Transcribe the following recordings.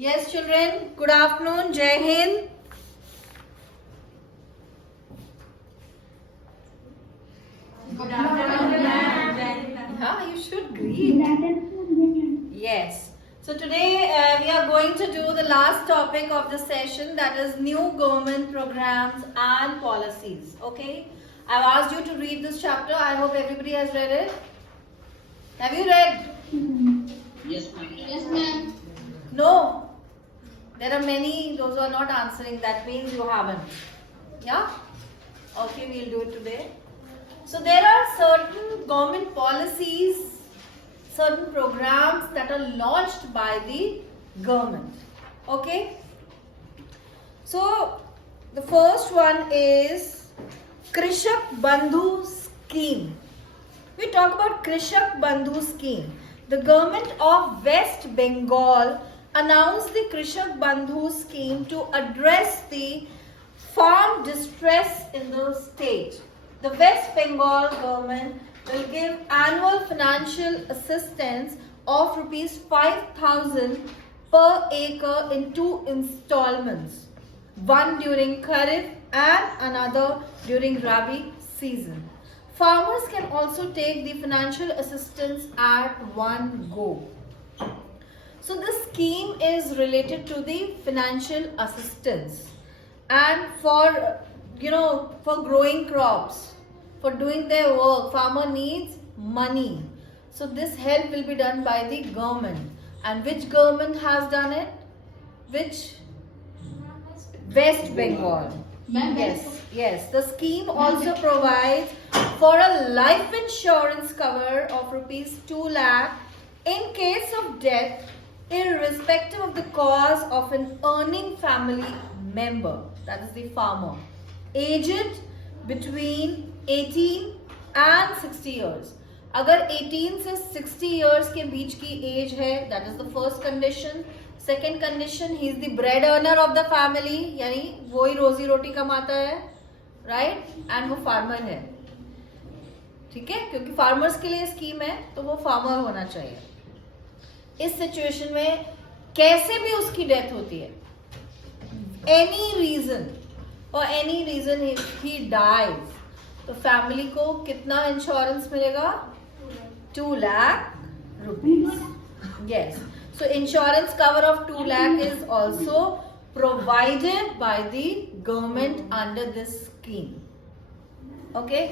Yes, children. Good afternoon. Jai Hind. Good afternoon, ma'am. Yeah, you should greet. Yes. So today we are going to do the last topic of the session, that is new government programs and policies. Okay. I've asked you to read this chapter. I hope everybody has read it. Have you read? Yes, ma'am. Yes, ma'am. No. There are many, those who are not answering. That means you haven't. Yeah? Okay, we'll do it today. So there are certain government policies, certain programs that are launched by the government. Okay? So the first one is Krishak Bandhu scheme. We talk about Krishak Bandhu scheme. The government of West Bengal announced the Krishak Bandhu scheme to address the farm distress in the state. The West Bengal government will give annual financial assistance of rupees 5,000 per acre in 2 installments, one during Kharif and another during Rabi season. Farmers can also take the financial assistance at one go. So this scheme is related to the financial assistance, and for growing crops, for doing their work, farmer needs money. So this help will be done by the government. And which government has done it? Which? West Bengal. Yes. The scheme also provides for a life insurance cover of rupees 2 lakh in case of death, irrespective of the cause of an earning family member, that is the farmer, aged between 18 and 60 years. अगर 18 से 60 years के बीच की age है, that is the first condition. Second condition, he is the bread earner of the family, यानी वो ही रोजी रोटी कमाता है, right? And वो farmer है, ठीक है? क्योंकि farmers के लिए स्कीम है, तो वो farmer होना चाहिए. इस सिचुएशन में कैसे भी उसकी डेथ होती है, एनी रीजन ही डाइज, तो फैमिली को कितना इंश्योरेंस मिलेगा? 2 lakh rupees. Yes. So insurance cover of 2 lakh is also provided by the government under this scheme. Okay?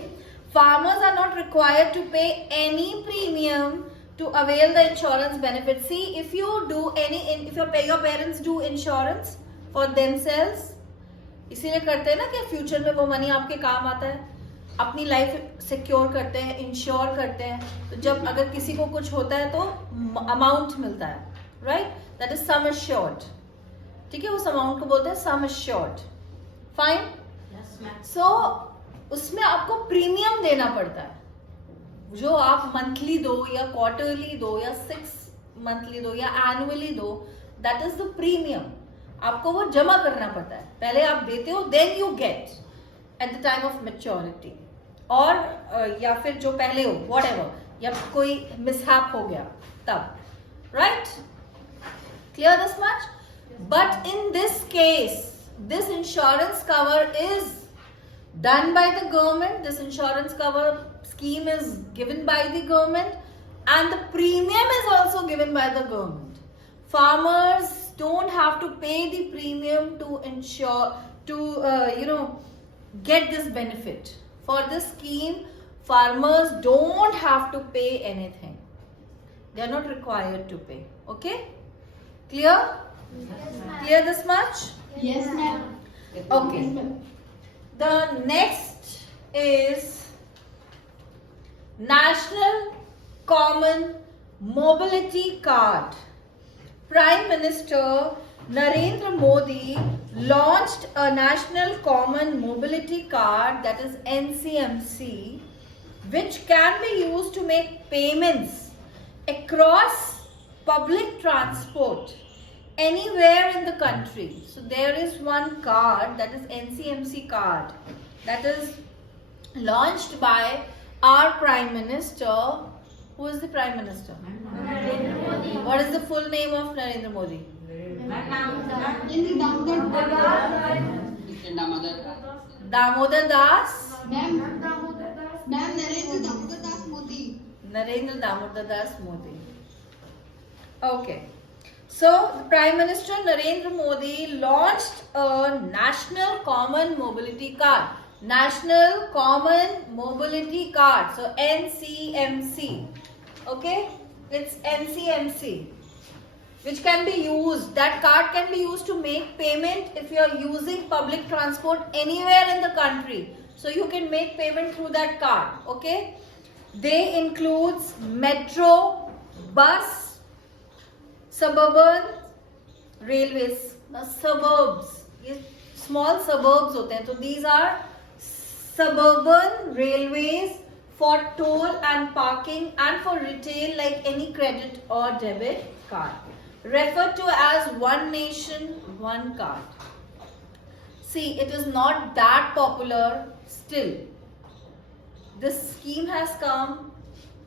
Farmers are not required to pay any premium to avail the insurance benefit. See, if your parents do insurance for themselves, इसीलिए करते हैं ना कि future में वो money आपके काम आता है, अपनी लाइफ सिक्योर करते हैं, इंश्योर करते हैं. तो जब अगर किसी को कुछ होता है तो अमाउंट मिलता है, right? That is sum assured. ठीक है, उस अमाउंट को बोलते हैं सम एश्योर्ड. फाइन. सो उसमें आपको प्रीमियम देना पड़ता है, जो आप मंथली दो या क्वार्टरली दो या 6 मंथली दो या एनुअली दो, दैट इज द प्रीमियम. आपको वो जमा करना पड़ता है. पहले आप देते हो, then you get at the time of maturity, और या फिर जो पहले हो, व्हाटएवर, या कोई मिसहैप हो गया तब, right? Clear this much? But in this case, this insurance cover is done by the government. This insurance cover scheme is given by the government, and the premium is also given by the government. Farmers don't have to pay the premium to get this benefit. For this scheme, farmers don't have to pay anything. They are not required to pay. Okay? Clear? Clear this much? Yes, ma'am. Okay. The next is National Common Mobility Card. Prime Minister Narendra Modi launched a National Common Mobility Card, that is NCMC, which can be used to make payments across public transport anywhere in the country. So there is one card, that is NCMC card, that is launched by our Prime Minister. Who is the Prime Minister? Narendra Modi. What is the full name of Narendra Modi? Mr. Damodar. Damodar Das. Ma'am, Narendra Damodar Das Modi. Narendra Damodar Das Modi. Okay. So, the Prime Minister Narendra Modi launched a National Common Mobility Card. National Common Mobility Card. So, NCMC. Okay? It's NCMC. Which can be used. That card can be used to make payment if you are using public transport anywhere in the country. So, you can make payment through that card. Okay? They includes metro, bus, suburban railways, suburbs, ये small suburbs होते हैं, तो these are suburban railways for toll and parking and for retail like any credit or debit card, referred to as one nation, one card. See, it is not that popular still. This scheme has come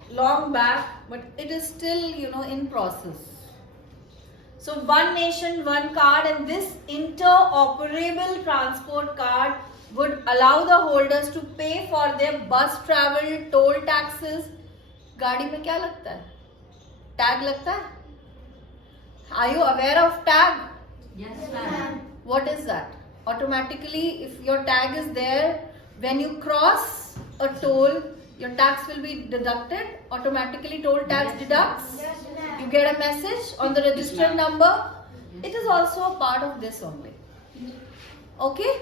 long back, but it is still, in process. So, one nation, one card, and this interoperable transport card would allow the holders to pay for their bus travel, toll taxes. गाड़ी में क्या लगता है? Tag लगता है? Are you aware of tag? Yes, ma'am. What is that? Automatically, if your tag is there, when you cross a toll, your tax will be deducted. Automatically, toll tax deducts. You get a message on the registered number. It is also a part of this only. Okay?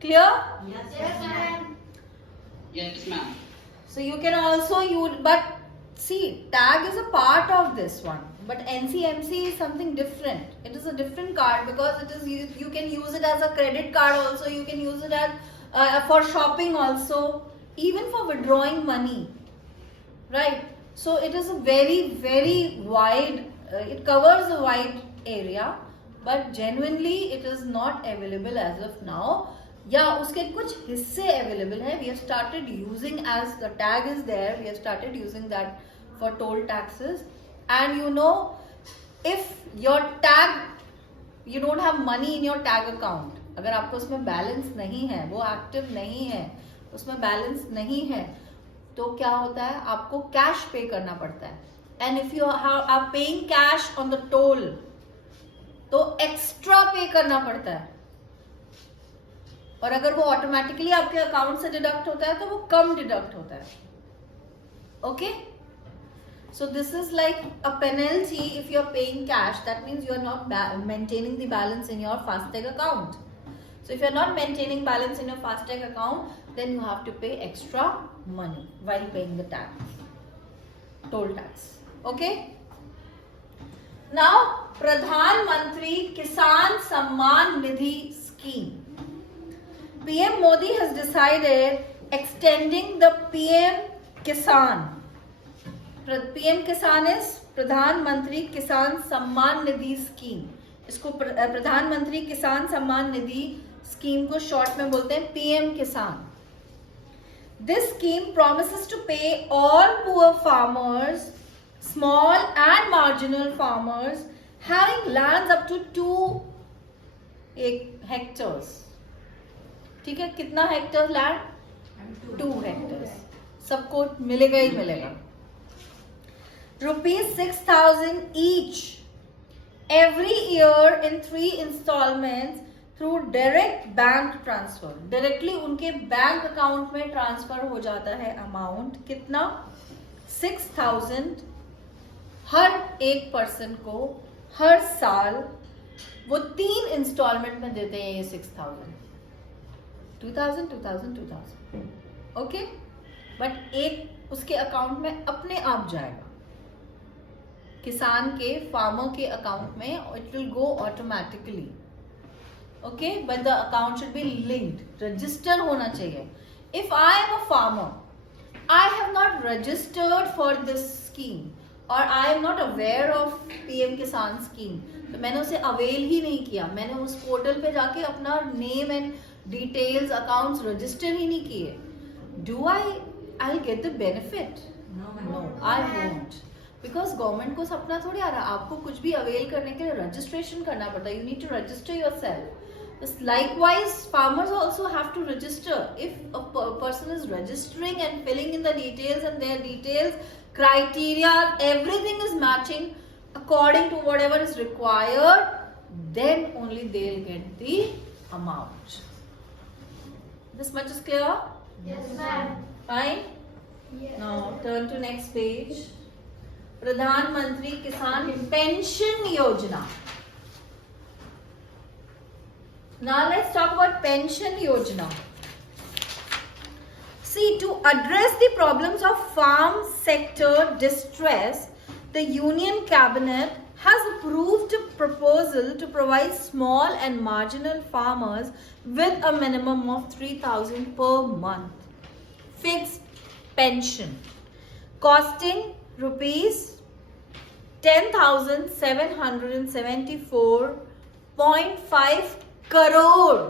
Clear? Yes, ma'am. Yes, ma'am. So you can also use, but see, tag is a part of this one. But NCMC is something different. It is a different card because it is you can use it as a credit card also. You can use it as for shopping also, even for withdrawing money, right? So it is a very, very wide, it covers a wide area, but genuinely it is not available as of now. Yeah, उसके कुछ हिस्से available है. We have started using, as the tag is there, we have started using that for toll taxes. And if your tag, you don't have money in your tag account, अगर आपको उसमें balance नहीं है, वो active नहीं है, उसमें balance नहीं है, तो क्या होता है, आपको कैश पे करना पड़ता है. And if you are paying cash on the toll, तो एक्स्ट्रा पे करना पड़ता है. और अगर वो ऑटोमेटिकली आपके अकाउंट से डिडक्ट होता है तो वो कम डिडक्ट होता है. Okay, so this is like a penalty if you are paying cash. That means you are not maintaining the balance in your FASTag account. So if you are not maintaining balance in your FASTag account, then you have to pay extra money while paying the tax, toll tax. Okay? Now, Pradhan Mantri Kisan Samman Nidhi Scheme. PM Modi has decided extending the PM Kisan. PM Kisan is प्रधानमंत्री किसान Samman Nidhi scheme. इसको प्रधानमंत्री किसान Samman Nidhi scheme को short में बोलते हैं PM किसान. This scheme promises to pay all poor farmers, small and marginal farmers having lands up to 2 hectares. ठीक है, कितना हेक्टर लैंड? 2 हेक्टर्स. सबको मिलेगा ही मिलेगा. ₹6,000 each every year in 3 installments through direct bank transfer. Directly उनके bank account में transfer हो जाता है अमाउंट. कितना? 6,000 हर एक पर्सन को हर साल. वो 3 इंस्टॉलमेंट में देते हैं ये 6,000. 2,000, 2,000, 2,000. ओके, बट एक उसके अकाउंट में अपने आप जाएगा, किसान के, फार्मर के अकाउंट में. It will go automatically. Okay, but the account should be linked, register होना चाहिए. If I am a farmer, I have not registered for this scheme और I am not aware of PM Kisan scheme, तो मैंने उसे avail ही नहीं किया. मैंने उस पोर्टल पे जाके अपना name and details, accounts register ही नहीं किए. Do I get the benefit? No, I won't. Because government को सपना थोड़ी आ रहा है आपको कुछ भी अवेल करने के लिए रजिस्ट्रेशन करना पड़ता है. You need to register yourself. Likewise, farmers also have to register. If a person is registering and filling in the details and their details, criteria, everything is matching according to whatever is required, then only they'll get the amount. This much is clear? Yes, ma'am. Fine? Yes. Now turn to next page. Pradhan Mantri Kisan Pension Yojana. Now let's talk about Pension Yojana. See, to address the problems of farm sector distress, the Union Cabinet has approved a proposal to provide small and marginal farmers with a minimum of 3,000 per month fixed pension costing rupees 10,774.5 crore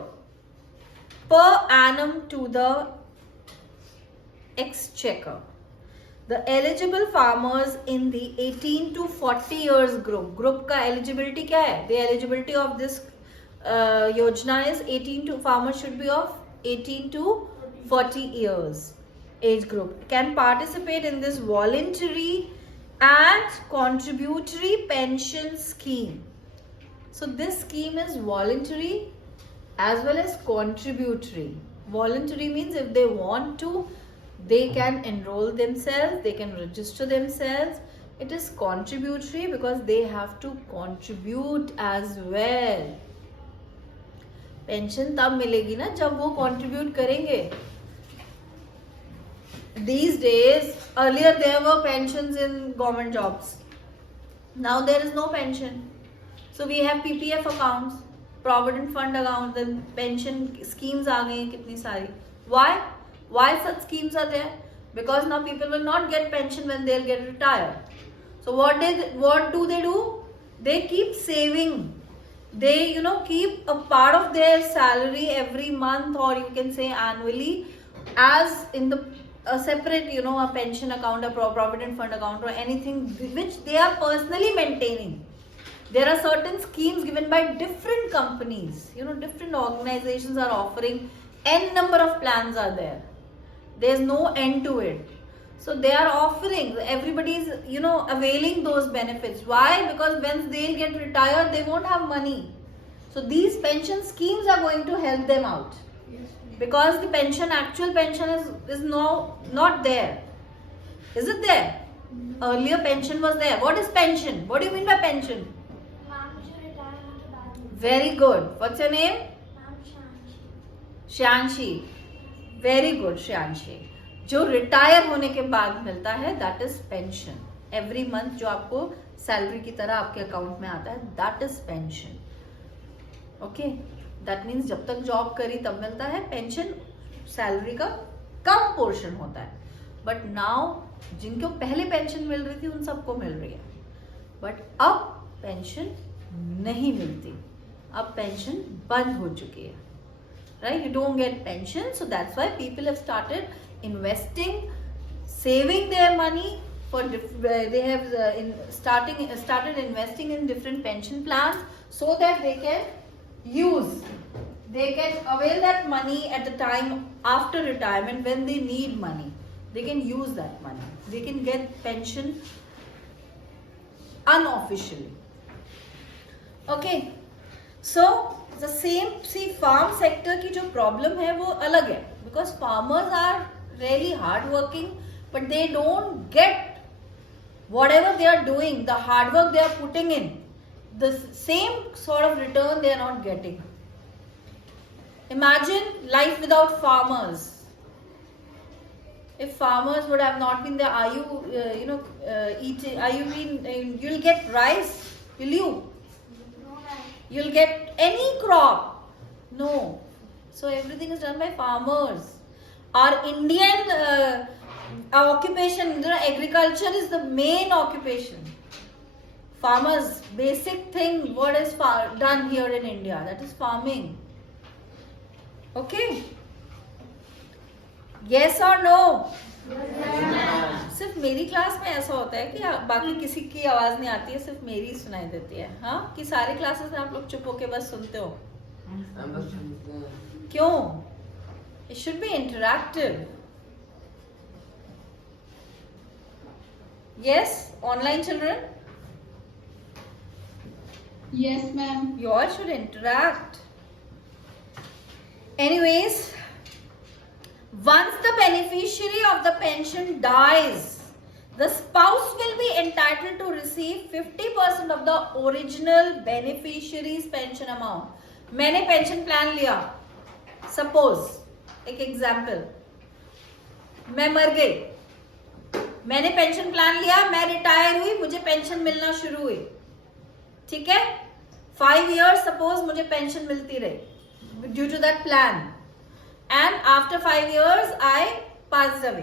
per annum to the exchequer. The eligible farmers in the 18 to 40 years group का eligibility क्या है? The eligibility of this yojana is 18 to farmers should be of 18 to 40 years age group can participate in this voluntary and contributory pension scheme. So this scheme is voluntary as well as contributory. Voluntary means if they want to, they can enroll themselves, they can register themselves. It is contributory because they have to contribute as well. Pension तब मिलेगी ना जब वो contribute करेंगे. These days, earlier there were pensions in government jobs. Now there is no pension. So we have PPF accounts, Provident Fund account, then pension schemes आ गई हैं कितनी सारी. Why? Why such schemes are there? Because now people will not get pension when they'll get retired. So what do they do? They keep saving. They keep a part of their salary every month, or you can say annually, as in the a separate a pension account, a provident fund account, or anything which they are personally maintaining. There are certain schemes given by different companies. Different organizations are offering n number of plans are there. There's no end to it. So they are offering, everybody is availing those benefits. Why? Because when they'll get retired, they won't have money. So these pension schemes are going to help them out. Because the actual pension is now not there. Is it there? Earlier pension was there. What is pension? What do you mean by pension? Very good. What's your name? Shanshi. Very good, Shanshi. जो retire होने के बाद मिलता है that is pension. Every month जो आपको salary की तरह आपके अकाउंट में आता है that is pension. Okay, that means जब तक जॉब करी तब मिलता है पेंशन. सैलरी का कम पोर्शन होता है. बट नाउ जिनको पहले पेंशन मिल रही थी उन सबको मिल रही है. बट अब पेंशन नहीं मिलती. अब पेंशन बंद हो चुकी है. Right? You don't get pension, so that's why people have started investing, saving their money for. They have started investing in different pension plans so that they can avail that money at the time after retirement when they need money. They can use that money. They can get pension unofficially. Okay, so. The same, see, farm sector की जो problem है वो अलग है. Because farmers are really hard working, but they don't get whatever they are doing, the hard work they are putting in, the same sort of return they are not getting. Imagine life without farmers. If farmers would have not been there, eating? You'll get rice, will you? You'll get any crop? No. So everything is done by farmers. Our Indian occupation, agriculture is the main occupation. Farmers, basic thing, what is done here in India? That is farming. Okay? Yes or no? सिर्फ मेरी class में ऐसा होता है कि बाकी किसी की आवाज नहीं आती है, सिर्फ मेरी ही सुनाई देती है? हाँ, कि सारे क्लासेस में आप लोग चुप होके बस सुनते हो? क्यों? It should B interactive. Yes, online children, Yes, ma'am. you all should interact. Anyways, once the beneficiary of the pension dies, the spouse will be entitled to receive 50% of the original beneficiary's pension amount. मैंने pension plan लिया, suppose एक example, मैं मर गई, मैंने pension plan लिया, मैं retire हुई, मुझे pension मिलना शुरू हुई, ठीक है? 5 years सपोज मुझे पेंशन मिलती रही due to that plan, and after 5 years I pass away.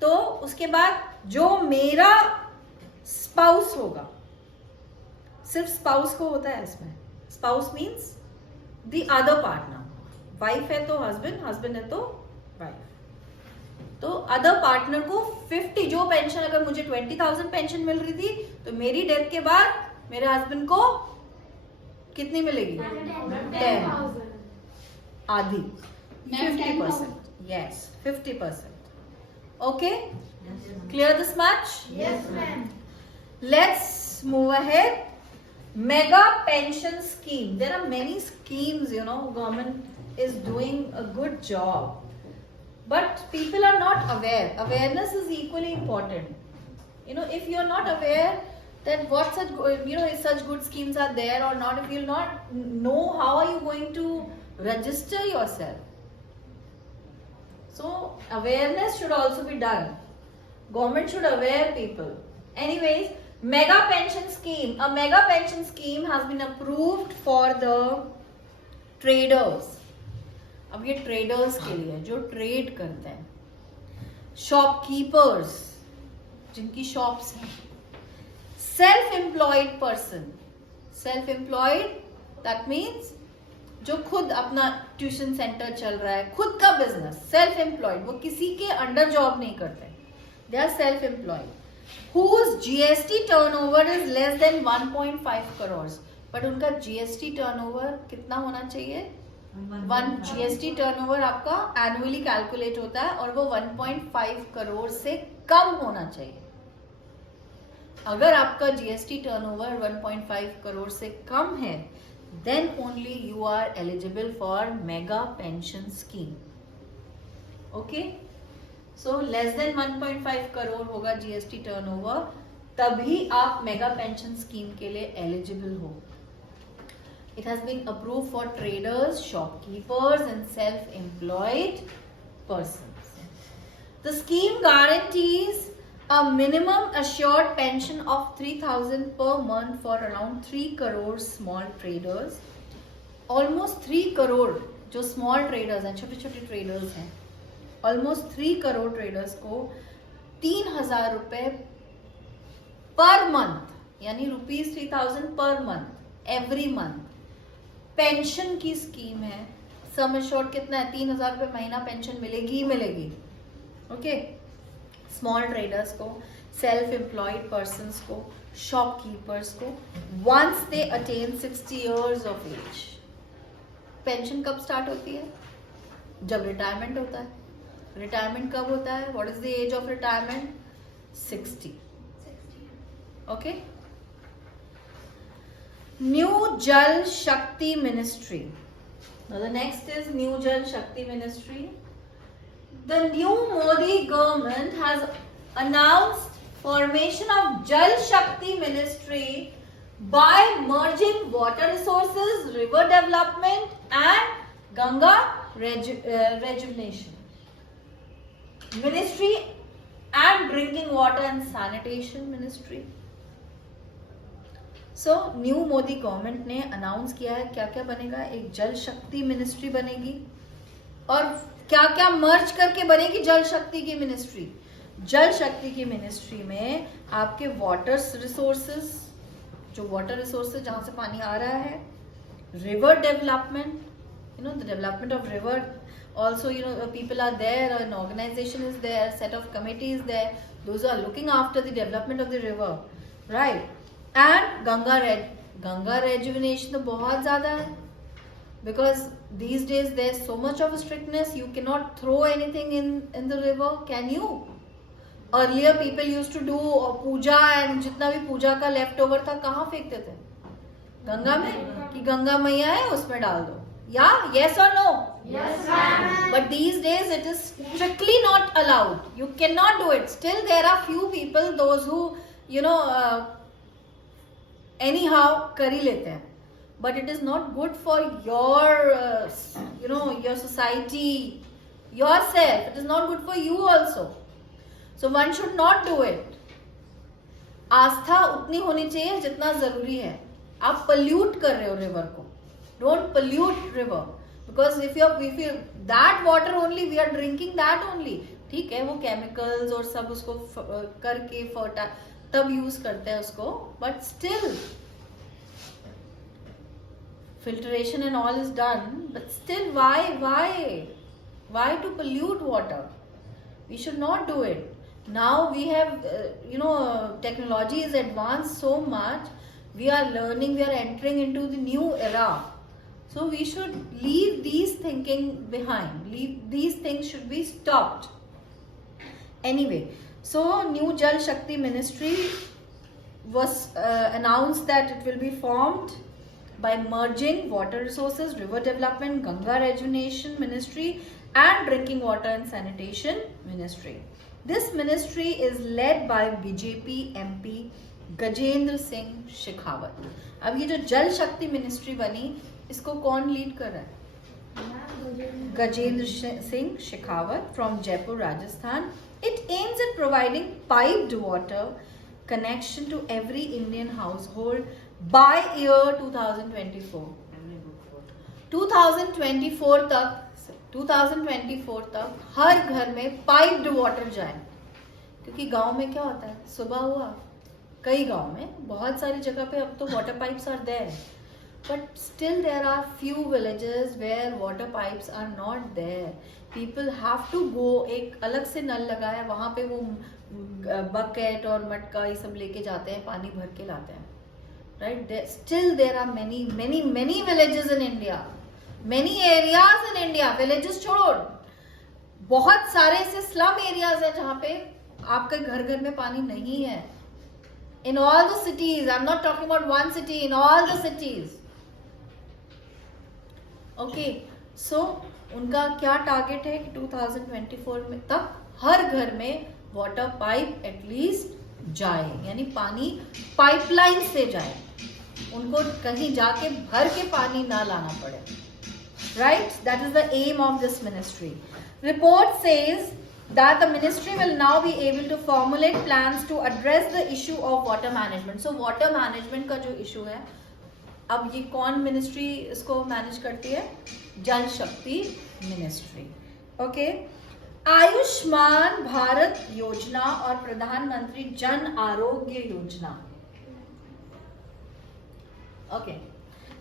तो उसके बाद जो मेरा स्पाउस होगा, सिर्फ स्पाउस को होता है इसमें. Spouse means the other partner. Wife है तो हस्बैंड, हस्बैंड है तो वाइफ. तो अदर पार्टनर को 50, जो पेंशन अगर मुझे 20,000 पेंशन मिल रही थी, तो मेरी डेथ के बाद मेरे हस्बैंड को कितनी मिलेगी? 10. आधी, 50%. Yes, 50%. Okay? Clear this much? Yes, ma'am. Let's move ahead. Mega pension scheme. There are many schemes, government is doing a good job. But people are not aware. Awareness is equally important. If you're not aware that what such if such good schemes are there or not, if you'll not know, how are you going to register yourself? So awareness should also be done. Government should aware people. Anyways, mega pension scheme. A mega pension scheme has been approved for the traders. अब ये traders के लिए जो trade करते हैं, shopkeepers जिनकी shops हैं, self-employed person. Self-employed, that means जो खुद अपना ट्यूशन सेंटर चल रहा है, खुद का बिजनेस. self-employed, वो किसी के अंडर जॉब नहीं करते. They are self-employed. Whose GST turnover is less than 1.5 crores. But उनका GST turnover कितना होना चाहिए? GST turnover आपका एनुअली कैलकुलेट होता है और वो 1.5 करोड़ से कम होना चाहिए. अगर आपका जीएसटी टर्नओवर 1.5 करोड़ से कम है, then only you are eligible for mega pension scheme. Okay? So less than 1.5 crore होगा जीएसटी टर्नओवर, तभी आप मेगा पेंशन स्कीम के लिए एलिजिबल हो. It has been approved for traders, shopkeepers and self-employed persons. The scheme guarantees a minimum assured pension of 3,000 per month for around 3 crore small traders. Almost 3 crore जो small traders हैं, छोटे छोटे traders हैं, almost 3 crore traders को 3,000 रुपए पर month, यानी ₹3,000 per month every month pension की स्कीम है. सम एश्योर्ड कितना है? 3,000 रुपए महीना पेंशन मिलेगी ही मिलेगी. ओके? स्मॉल ट्रेडर्स को, सेल्फ एम्प्लॉयड पर्संस को, शॉपकीपर्स को, once they attain 60 years of age. Pension कब स्टार्ट होती है? जब रिटायरमेंट होता है. रिटायरमेंट कब होता है? What is the age of retirement? 60. Okay? New Jal Shakti Ministry. Now the next is New Jal Shakti Ministry. The new Modi government has announced formation of Jal Shakti Ministry by merging water resources, river development and Ganga rejuvenation ministry and drinking water and sanitation ministry. So new Modi government ने announce किया है क्या क्या बनेगा. एक जल शक्ति ministry बनेगी और क्या क्या मर्ज करके बनेगी जल शक्ति की मिनिस्ट्री. जल शक्ति की मिनिस्ट्री में आपके वाटर रिसोर्सेज, जो वाटर रिसोर्सेज जहां से पानी आ रहा है, river development, the development of river, Also, people are there, an organization is there, set of committees there, those are looking after the development of the river, right? And Ganga rejuvenation तो बहुत ज़्यादा है, because these days there's so much of a strictness, you cannot throw anything in the river, can you? Earlier people used to do Puja, and जितना भी पूजा का left over था कहाँ फेंकते थे? गंगा में, कि गंगा मैया है उसमें डाल दो. Yeah, yes or no? Yes, ma'am. But these days it is strictly not allowed. You cannot do it. Still there are few people, those who anyhow कर ही लेते हैं. But it is not good for your your society, yourself. It is not good for you also. So one should not do it. आस्था उतनी होनी चाहिए जितना जरूरी है. आप pollute कर रहे हो river को. Don't pollute river, because if you that water only, we are drinking that only. ठीक है, वो chemicals और सब उसको करके तब यूज करते हैं उसको, but still filtration and all is done, but still why to pollute water? We should not do it. Now we have technology is advanced so much, we are learning, we are entering into the new era. So we should leave these thinking behind. These things should be stopped. Anyway, so new Jal Shakti Ministry was announced that it will be formed by merging water resources, river development, Ganga rejuvenation ministry and drinking water and sanitation ministry. This ministry is led by BJP MP Gajendra Singh Shekhawat. अब ये जो जल शक्ति ministry बनी, इसको कौन lead कर रहा है? Gajendra Singh Shekhawat from Jaipur, Rajasthan. It aims at providing piped water connection to every Indian household by year 2024. 2024 तक हर घर में पाइप्ड वाटर जाए. क्योंकि गांव में क्या होता है, सुबह हुआ, कई गांव में, बहुत सारी जगह पे अब तो water pipes are there, but still there are few villages where water pipes are not there. People have to go, एक अलग से नल लगा है, वहां पे वो बकेट और मटका ये सब लेके जाते हैं, पानी भर के लाते हैं, right? Still there are many many many villages in India, many areas in India, villages छोड़ो, बहुत सारे ऐसे स्लम एरियाज है जहां पे आपके घर घर में पानी नहीं है. In all the cities, I'm not talking about one city, in all the cities. Okay, so उनका क्या टारगेट है कि 2024 में तक हर घर में वाटर पाइप एटलीस्ट जाए, यानी पानी पाइपलाइन से जाए, उनको कहीं जाके भर के पानी ना लाना पड़े. Right? That is the aim of this ministry. Report says that the ministry will now be able to formulate plans to address the issue of water management. So water management का जो issue है, अब ये कौन ministry इसको manage करती है? जल शक्ति मिनिस्ट्री. ओके. आयुष्मान भारत योजना और प्रधानमंत्री जन आरोग्य योजना. ओके.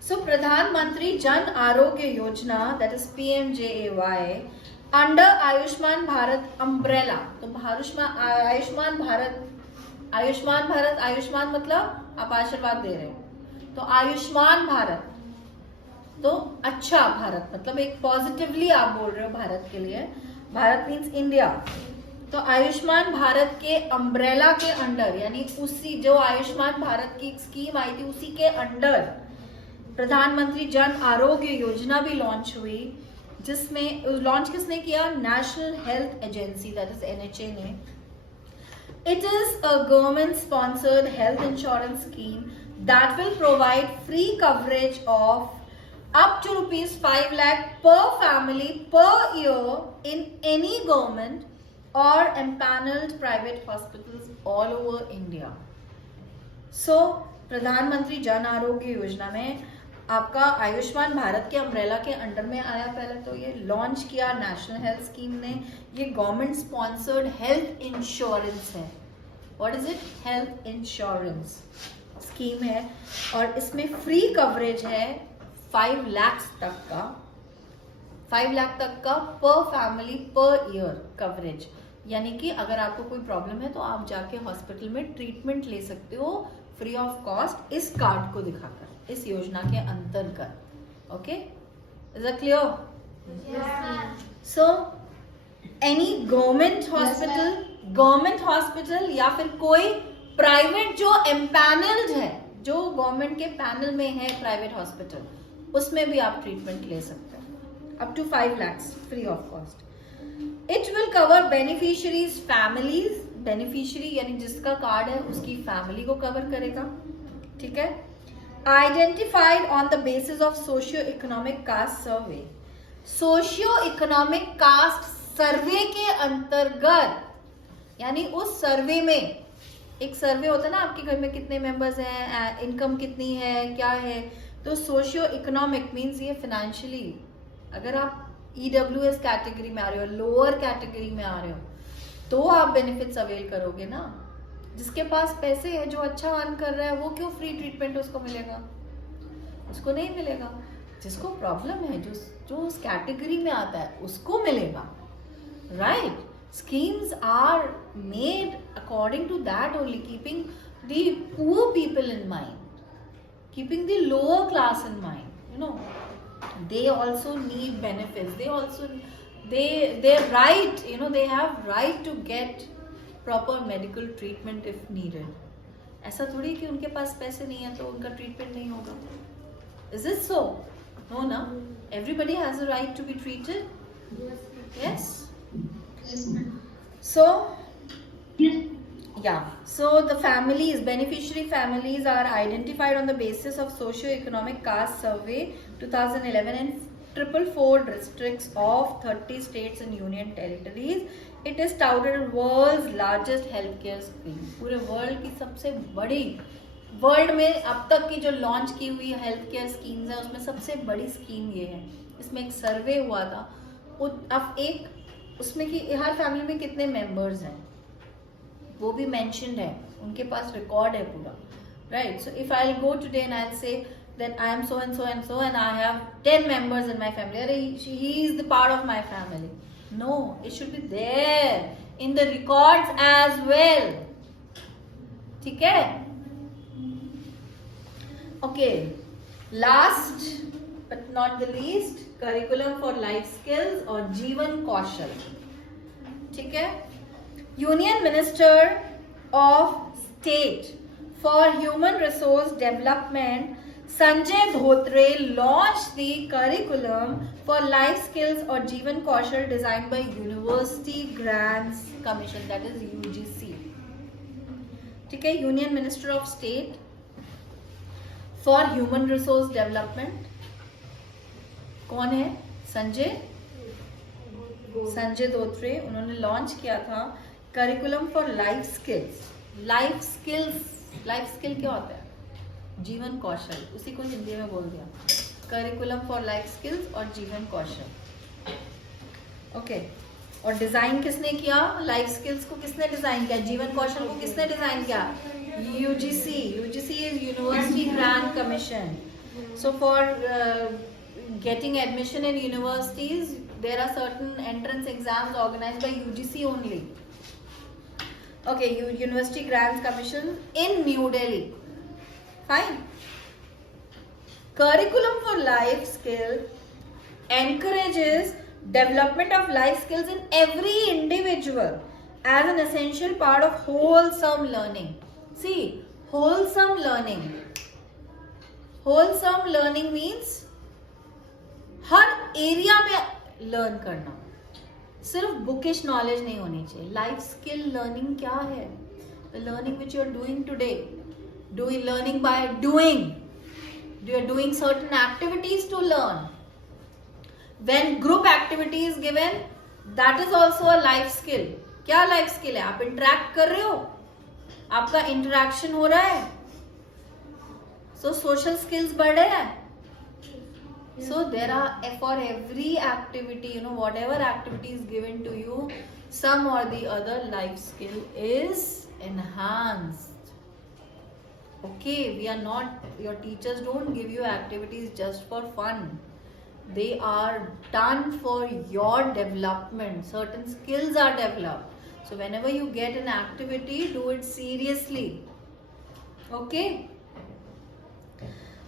So प्रधानमंत्री Jan Arogya Yojana, that is PMJAY, under Ayushman Bharat umbrella. तो आयुष्मान मतलब आप आशीर्वाद दे रहे हो, तो आयुष्मान भारत, तो अच्छा भारत मतलब एक पॉजिटिवली आप बोल रहे हो भारत के लिए. Bharat means India. तो आयुष्मान भारत के अम्ब्रेला के अंडर, यानी उसी जो आयुष्मान भारत की स्कीम आई थी उसी के अंडर प्रधानमंत्री जन आरोग्य योजना भी लॉन्च हुई, जिसमें लॉन्च किसने किया? National health agency, that is NHA ने. It is a government sponsored health insurance scheme that will provide free coverage of up to rupees 5 lakh per family per year in any government or empaneled private hospitals all over India. So प्रधानमंत्री जन आरोग्य योजना में आपका आयुष्मान भारत के umbrella के under में आया. पहले तो ये लॉन्च किया नेशनल हेल्थ स्कीम ने. ये गवर्नमेंट स्पॉन्सर्ड हेल्थ इंश्योरेंस है. What is it? Health insurance scheme है, और इसमें फ्री कवरेज है 5 लाख तक का 5 लाख तक का पर फैमिली पर ईयर कवरेज, यानी कि अगर आपको कोई प्रॉब्लम है तो आप जाके हॉस्पिटल में ट्रीटमेंट ले सकते हो फ्री ऑफ कॉस्ट इस कार्ड को दिखाकर, इस योजना के अंतर्गत. Okay, is it clear? So any government hospital या फिर कोई प्राइवेट जो एम्पैनल्ड है, जो गवर्नमेंट के पैनल में है प्राइवेट हॉस्पिटल, उसमें भी आप ट्रीटमेंट ले सकते हैं up to 5 lakhs free of cost. It will cover beneficiaries families, beneficiary यानी जिसका कार्ड है उसकी फैमिली को कवर करेगा. ठीक है. Identified on the basis of socio economic cast survey, socio economic cast सर्वे के अंतर्गत, यानी उस सर्वे में, एक सर्वे होता है ना आपके घर में कितने मेंबर्स हैं, इनकम कितनी है, क्या है, तो सोशियो इकोनॉमिक मीन्स ये फाइनेंशियली, अगर आप EWS कैटेगरी में आ रहे हो, लोअर कैटेगरी में आ रहे हो, तो आप बेनिफिट्स अवेल करोगे ना. जिसके पास पैसे है, जो अच्छा अर्न कर रहा है, वो क्यों फ्री ट्रीटमेंट उसको मिलेगा? उसको नहीं मिलेगा. जिसको प्रॉब्लम है, जो उस कैटेगरी में आता है, उसको मिलेगा. Right? Schemes are made according to that only, keeping the poor people in mind, keeping the lower class in mind. You know, they also need benefits. They also, they're right. You know, they have right to get proper medical treatment if needed. ऐसा थोड़ी कि उनके पास पैसे नहीं है तो उनका treatment नहीं होगा. Is it so? No, na. Everybody has a right to be treated. Yes. Yes, ma'am. So, yeah. So the families, beneficiary families are identified on the basis of socio-economic caste survey 2011 in 444 districts of 30 states and union territories. It is touted world's largest healthcare scheme. पूरे world की सबसे बड़ी, world में अब तक की जो launch की हुई हेल्थ केयर स्कीम्स है उसमें सबसे बड़ी स्कीम ये है. इसमें एक सर्वे हुआ था, अब एक उसमें कि हर फैमिली में कितने मेंबर्स हैं वो भी मेंशन्ड है, उनके पास रिकॉर्ड है पूरा. Right? So if I go today and I say that I am so and so and so and I have 10 members in my family, अरे he is the part of my family. No, it should be there in the records as well. ठीक है? Okay, last but not the least, curriculum for life skills और जीवन कौशल. ठीक है? Union minister of state for human resource development Sanjay Dhotre launch the curriculum for life skills और जीवन कौशल design by university grants commission, that is UGC. ठीक है? Union minister of state for human resource development कौन है? संजय धोत्रे. उन्होंने लॉन्च किया था curriculum for life skills. Life skill क्या होता है? जीवन कौशल. उसी को हिंदी में बोल दिया, करिकुलम फॉर लाइफ स्किल्स और जीवन कौशल. ओके. और डिजाइन किसने किया? लाइफ स्किल्स को किसने डिजाइन किया? जीवन कौशल को किसने डिजाइन किया? UGC is University Grant Commission. So for getting admission in universities, there are certain entrance exams organized by UGC only. Okay, University Grants Commission in New Delhi. Fine. Curriculum for life skill encourages development of life skills in every individual as an essential part of wholesome learning. See, wholesome learning. Wholesome learning means her area में learn करना, सिर्फ bookish knowledge नहीं होनी चाहिए. Life skill learning क्या है? The learning which you are doing today, learning by doing. You are doing certain activities to learn. When group activity is given, that is also a life skill. क्या life skill है? आप interact कर रहे हो, आपका interaction हो रहा है, सो सोशल स्किल्स बढ़ रहे हैं. So there are, for every activity, whatever activity is given to you, some or the other life skill is enhanced. Okay, we are not, your teachers don't give you activities just for fun. They are done for your development. Certain skills are developed. So whenever you get an activity, do it seriously. Okay?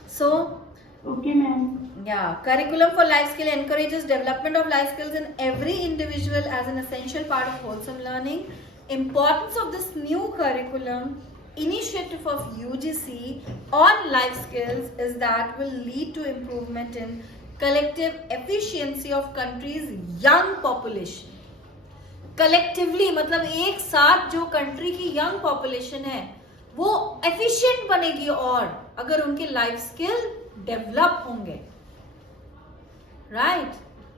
So, Okay, ma'am. yeah, curriculum for life skill encourages development of life skills in every individual as an essential part of wholesome learning. Importance of this new curriculum initiative of UGC on life skills is that will lead to improvement in collective efficiency of country's young population. Collectively मतलब एक साथ जो country की young population है वो efficient बनेगी और अगर उनके लाइफ स्किल डेवलप होंगे. Right?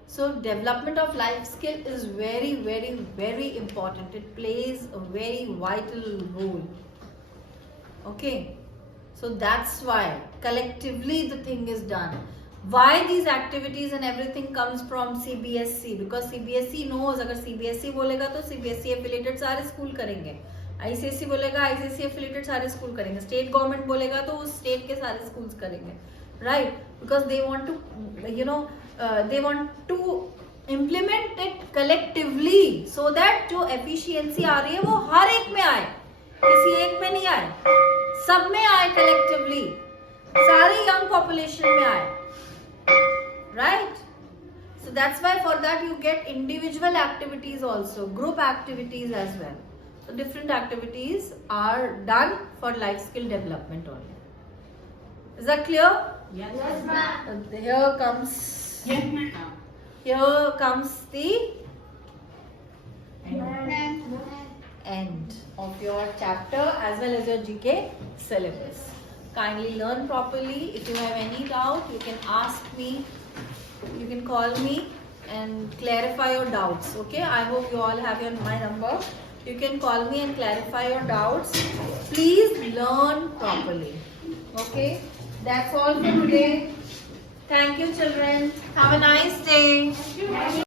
So development of life skill is very, very, very important. It plays a very vital role. Okay? So that's why collectively the thing is done. Why these activities and everything comes from CBSE? Because CBSE knows अगर CBSE बोलेगा तो CBSE affiliated सारे school करेंगे. ICSE बोलेगा ICSE affiliated सारे school करेंगे. State government बोलेगा तो उस स्टेट के सारे स्कूल्स करेंगे. Right? Because they want to, they want to implement it collectively so that जो efficiency आ रही है वो हर एक में आए, किसी एक में नहीं आए, सब में आए collectively, सारी young population में आए. Right? So that's why for that you get individual activities also, group activities as well. So different activities are done for life skill development only. Is that clear? Yes, ma'am. Here comes. Yes, ma'am. Here comes the Ma'am. end of your chapter as well as your GK syllabus. Kindly learn properly. If you have any doubt, you can ask me. You can call me and clarify your doubts. Okay? I hope you all have my number. You can call me and clarify your doubts. Please learn properly. Okay? That's all for today. Thank you, children. Have a nice day.